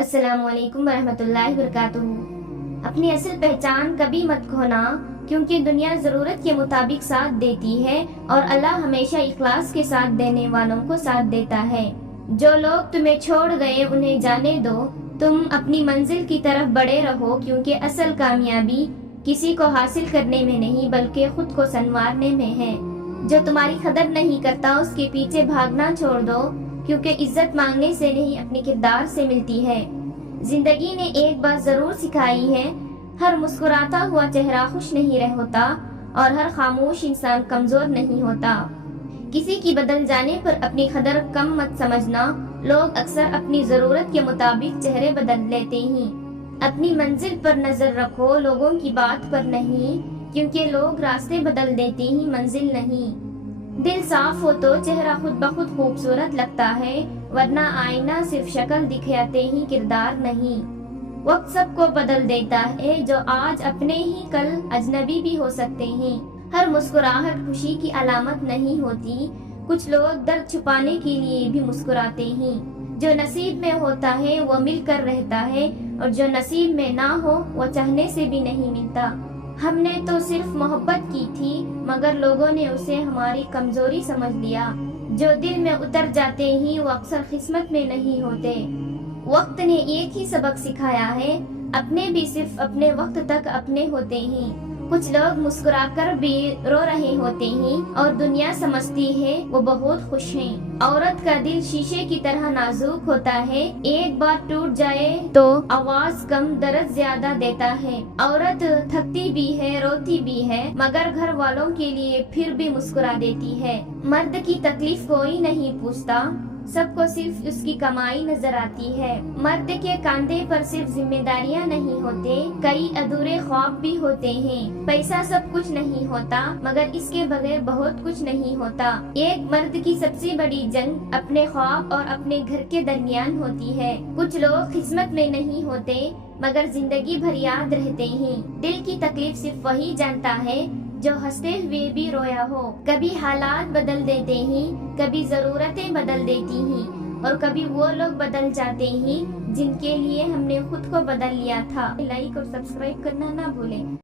السلام علیکم ورحمۃ اللہ وبرکاتہ۔ اپنی اصل پہچان کبھی مت کھونا، کیونکہ دنیا ضرورت کے مطابق ساتھ دیتی ہے اور اللہ ہمیشہ اخلاص کے ساتھ دینے والوں کو ساتھ دیتا ہے۔ جو لوگ تمہیں چھوڑ گئے انہیں جانے دو، تم اپنی منزل کی طرف بڑھے رہو، کیونکہ اصل کامیابی کسی کو حاصل کرنے میں نہیں بلکہ خود کو سنوارنے میں ہے۔ جو تمہاری قدر نہیں کرتا اس کے پیچھے بھاگنا چھوڑ دو، کیونکہ عزت مانگنے سے نہیں اپنے کردار سے ملتی ہے۔ زندگی نے ایک بات ضرور سکھائی ہے، ہر مسکراتا ہوا چہرہ خوش نہیں ہوتا اور ہر خاموش انسان کمزور نہیں ہوتا۔ کسی کی بدل جانے پر اپنی قدر کم مت سمجھنا، لوگ اکثر اپنی ضرورت کے مطابق چہرے بدل لیتے ہیں۔ اپنی منزل پر نظر رکھو، لوگوں کی بات پر نہیں، کیونکہ لوگ راستے بدل دیتے ہیں، منزل نہیں۔ دل صاف ہو تو چہرہ خود بخود خوبصورت لگتا ہے، ورنہ آئینہ صرف شکل دکھاتے ہی کردار نہیں۔ وقت سب کو بدل دیتا ہے، جو آج اپنے ہی کل اجنبی بھی ہو سکتے ہیں۔ ہر مسکراہٹ خوشی کی علامت نہیں ہوتی، کچھ لوگ درد چھپانے کے لیے بھی مسکراتے ہیں۔ جو نصیب میں ہوتا ہے وہ مل کر رہتا ہے، اور جو نصیب میں نہ ہو وہ چاہنے سے بھی نہیں ملتا۔ ہم نے تو صرف محبت کی تھی، مگر لوگوں نے اسے ہماری کمزوری سمجھ لیا۔ جو دل میں اتر جاتے ہیں وہ اکثر قسمت میں نہیں ہوتے۔ وقت نے ایک ہی سبق سکھایا ہے، اپنے بھی صرف اپنے وقت تک اپنے ہوتے ہیں۔ کچھ لوگ مسکرا کر بھی رو رہے ہوتے ہیں اور دنیا سمجھتی ہے وہ بہت خوش ہیں۔ عورت کا دل شیشے کی طرح نازک ہوتا ہے، ایک بار ٹوٹ جائے تو آواز کم درد زیادہ دیتا ہے۔ عورت تھکتی بھی ہے، روتی بھی ہے، مگر گھر والوں کے لیے پھر بھی مسکرا دیتی ہے۔ مرد کی تکلیف کوئی نہیں پوچھتا، سب کو صرف اس کی کمائی نظر آتی ہے۔ مرد کے کاندھے پر صرف ذمہ داریاں نہیں ہوتے، کئی ادھورے خواب بھی ہوتے ہیں۔ پیسہ سب کچھ نہیں ہوتا، مگر اس کے بغیر بہت کچھ نہیں ہوتا۔ ایک مرد کی سب سے بڑی جنگ اپنے خواب اور اپنے گھر کے درمیان ہوتی ہے۔ کچھ لوگ قسمت میں نہیں ہوتے، مگر زندگی بھر یاد رہتے ہیں۔ دل کی تکلیف صرف وہی جانتا ہے جو ہنستے ہوئے بھی رویا ہو۔ کبھی حالات بدل دیتے ہیں، کبھی ضرورتیں بدل دیتی ہیں، اور کبھی وہ لوگ بدل جاتے ہیں جن کے لیے ہم نے خود کو بدل لیا تھا۔ لائک اور سبسکرائب کرنا نہ بھولیں۔